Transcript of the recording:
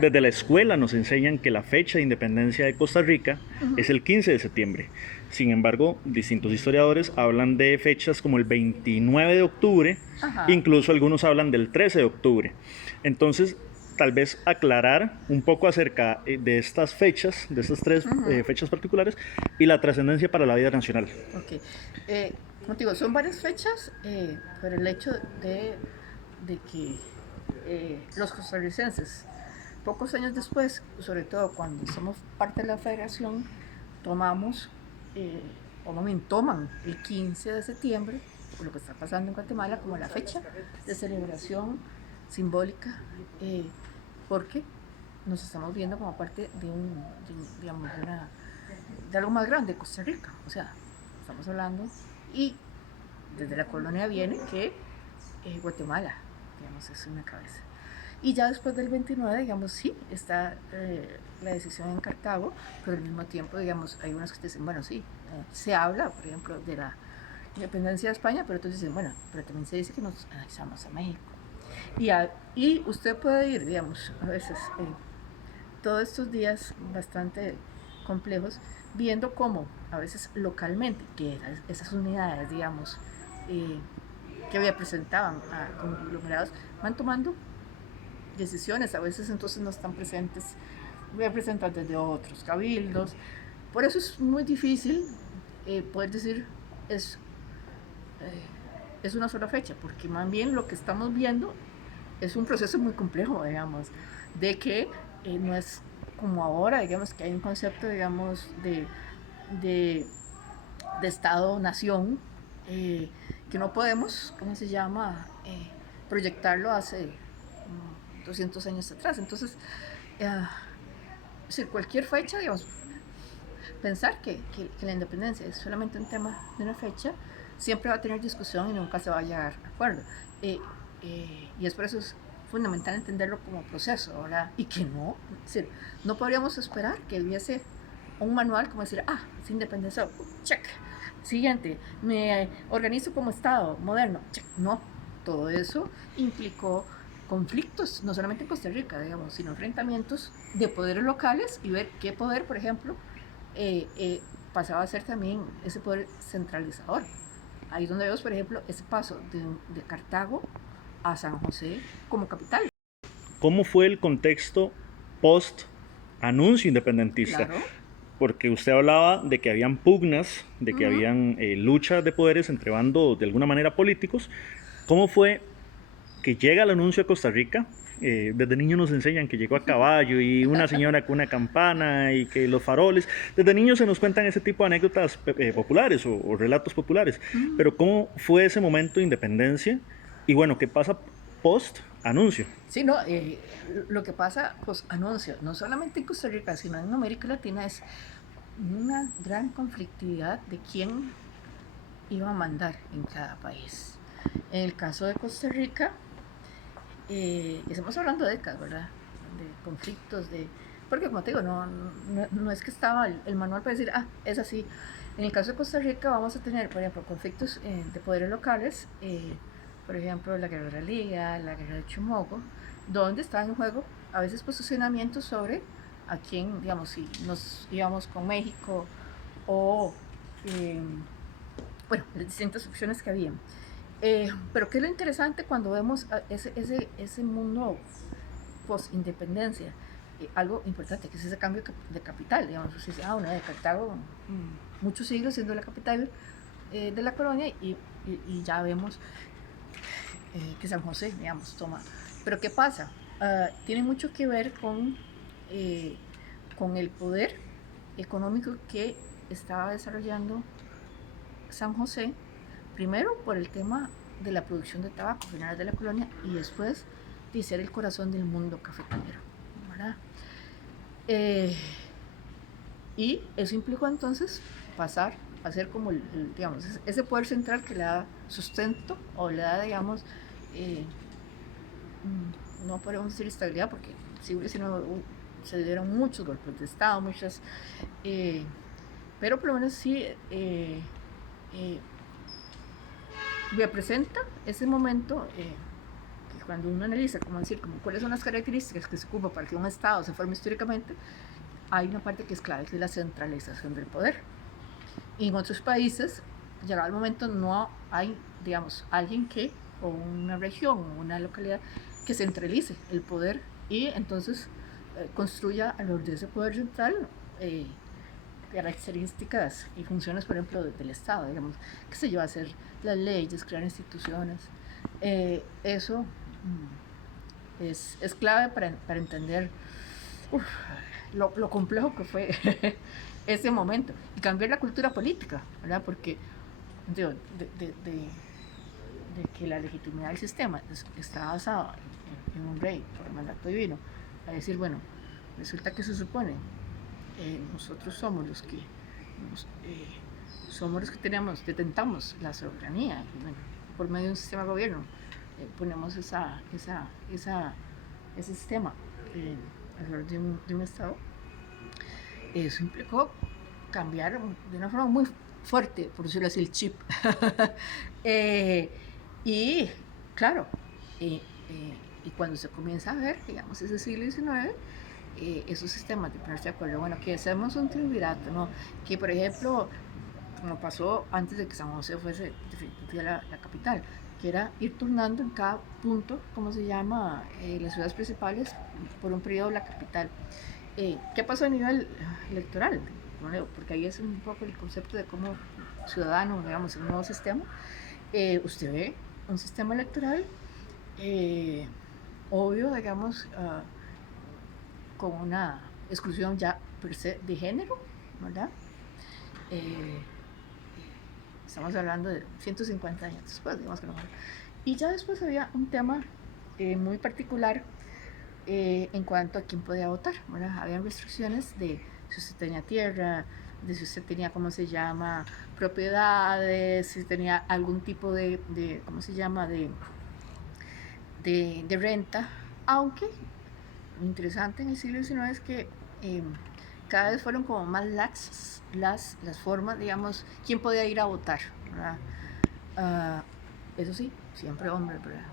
Desde la escuela nos enseñan que la fecha de independencia de Costa Rica es el 15 de septiembre. Sin embargo, distintos historiadores hablan de fechas como el 29 de octubre, Ajá. incluso algunos hablan del 13 de octubre. Entonces, tal vez aclarar un poco acerca de estas fechas, de estas tres fechas particulares y la trascendencia para la vida nacional. Ok. Como te digo, son varias fechas, por el hecho de que los costarricenses, pocos años después, sobre todo cuando somos parte de la federación, tomamos, eh, o más bien toman el 15 de septiembre, por lo que está pasando en Guatemala, como la fecha de celebración simbólica, porque nos estamos viendo como parte digamos, de algo más grande, Costa Rica. O sea, estamos hablando, y desde la colonia viene que Guatemala, digamos, es una cabeza. Y ya después del 29, digamos, sí, está la decisión en Cartago, pero al mismo tiempo, digamos, hay unos que te dicen, bueno, sí, se habla, por ejemplo, de la independencia de España, pero entonces dicen, bueno, pero también se dice que nos anexamos a México. Y usted puede ir, digamos, a veces, todos estos días bastante complejos, viendo cómo a veces localmente, que esas unidades, digamos, eh, que representaban a conglomerados, van tomando decisiones, a veces entonces no están presentes representantes de otros cabildos. Por eso es muy difícil poder decir es, es una sola fecha, porque más bien lo que estamos viendo es un proceso muy complejo, digamos, de que no es como ahora, digamos, que hay un concepto, digamos, de, de Estado-nación, que no podemos, ¿cómo se llama?, proyectarlo hace 200 años atrás. Entonces, cualquier fecha, digamos, pensar que la independencia es solamente un tema de una fecha, siempre va a tener discusión y nunca se va a llegar a acuerdo. Y es por eso es fundamental entenderlo como proceso, ¿verdad? Y que no, es decir, no podríamos esperar que hubiese un manual como decir, es independencia, check. Siguiente, me organizo como Estado moderno, check. No, todo eso implicó conflictos, no solamente en Costa Rica, digamos, sino enfrentamientos de poderes locales y ver qué poder, por ejemplo, eh, eh, pasaba a ser también ese poder centralizador. Ahí es donde vemos, por ejemplo, ese paso de Cartago a San José como capital. ¿Cómo fue el contexto post anuncio independentista? Claro. Porque usted hablaba de que habían pugnas, de que Ujú. habían luchas de poderes entre bandos de alguna manera políticos. ¿Cómo fue que llega el anuncio a Costa Rica? Desde niños nos enseñan que llegó a caballo y una señora con una campana y que los faroles. Desde niños se nos cuentan ese tipo de anécdotas populares o relatos populares. Pero ¿cómo fue ese momento de independencia? Y bueno, ¿qué pasa post anuncio? Sí, no, lo que pasa, pues anuncio, no solamente en Costa Rica, sino en América Latina, es una gran conflictividad de quién iba a mandar en cada país. En el caso de Costa Rica, estamos hablando de décadas, ¿verdad? De conflictos, porque como te digo, no es que estaba el manual para decir, es así. En el caso de Costa Rica vamos a tener, por ejemplo, conflictos de poderes locales, por ejemplo, la guerra de la Liga, la guerra de Chumogo, donde estaban en juego a veces posicionamientos sobre a quién, digamos, si nos íbamos con México o, eh, bueno, las distintas opciones que había. Pero ¿qué es lo interesante cuando vemos ese mundo post-independencia? Algo importante, que es ese cambio de capital, digamos, se dice, una de Cartago, muchos siglos siendo la capital de la colonia, y ya vemos que San José, digamos, toma. Pero ¿qué pasa? Tiene mucho que ver eh, con el poder económico que estaba desarrollando San José, primero por el tema de la producción de tabaco, finales de la colonia, y después de ser el corazón del mundo cafetalero, ¿verdad? Eh, y eso implicó entonces pasar a ser como, digamos, ese poder central que le da sustento o le da, digamos, eh, no podemos decir estabilidad porque si no se dieron muchos golpes de Estado, muchas, eh, pero por lo menos sí eh, representa ese momento cuando uno analiza, como decir, como cuáles son las características que se ocupan para que un Estado se forme históricamente, hay una parte que es clave, que es la centralización del poder. Y en otros países, llegado el momento, no hay, digamos, alguien que, o una región, o una localidad, que centralice el poder y entonces construya alrededor de ese poder central características y funciones, por ejemplo, del Estado, digamos, qué sé yo, hacer las leyes, crear instituciones. Eso es clave para entender lo complejo que fue ese momento y cambiar la cultura política, ¿verdad? Porque digo, de que la legitimidad del sistema está basada en un rey por mandato divino, a decir, bueno, resulta que se supone nosotros somos los que detentamos la soberanía y bueno, por medio de un sistema de gobierno ponemos ese sistema alrededor de un Estado. Eso implicó cambiar de una forma muy fuerte, por decirlo así, el chip. Y claro, y cuando se comienza a ver, digamos, ese siglo XIX, esos sistemas de ponerse de acuerdo, bueno, que hacemos un triunvirato, ¿no? Que por ejemplo, como pasó antes de que San José fuese definitivamente la capital, que era ir turnando en cada punto, ¿cómo se llama? Las ciudades principales por un periodo la capital. ¿Qué pasó a nivel electoral? Bueno, porque ahí es un poco el concepto de cómo ciudadano, digamos, un nuevo sistema. Usted ve un sistema electoral obvio, digamos, con una exclusión ya per se de género, ¿verdad? Estamos hablando de 150 años después, digamos que no. Y ya después había un tema muy particular en cuanto a quién podía votar, ¿verdad? Habían restricciones de si usted tenía tierra, de si usted tenía, ¿cómo se llama?, propiedades, si tenía algún tipo de ¿cómo se llama?, de renta, aunque lo interesante en el siglo XIX es que cada vez fueron como más laxas las formas, digamos, quién podía ir a votar, ¿verdad? Eso sí, siempre hombres, ¿verdad?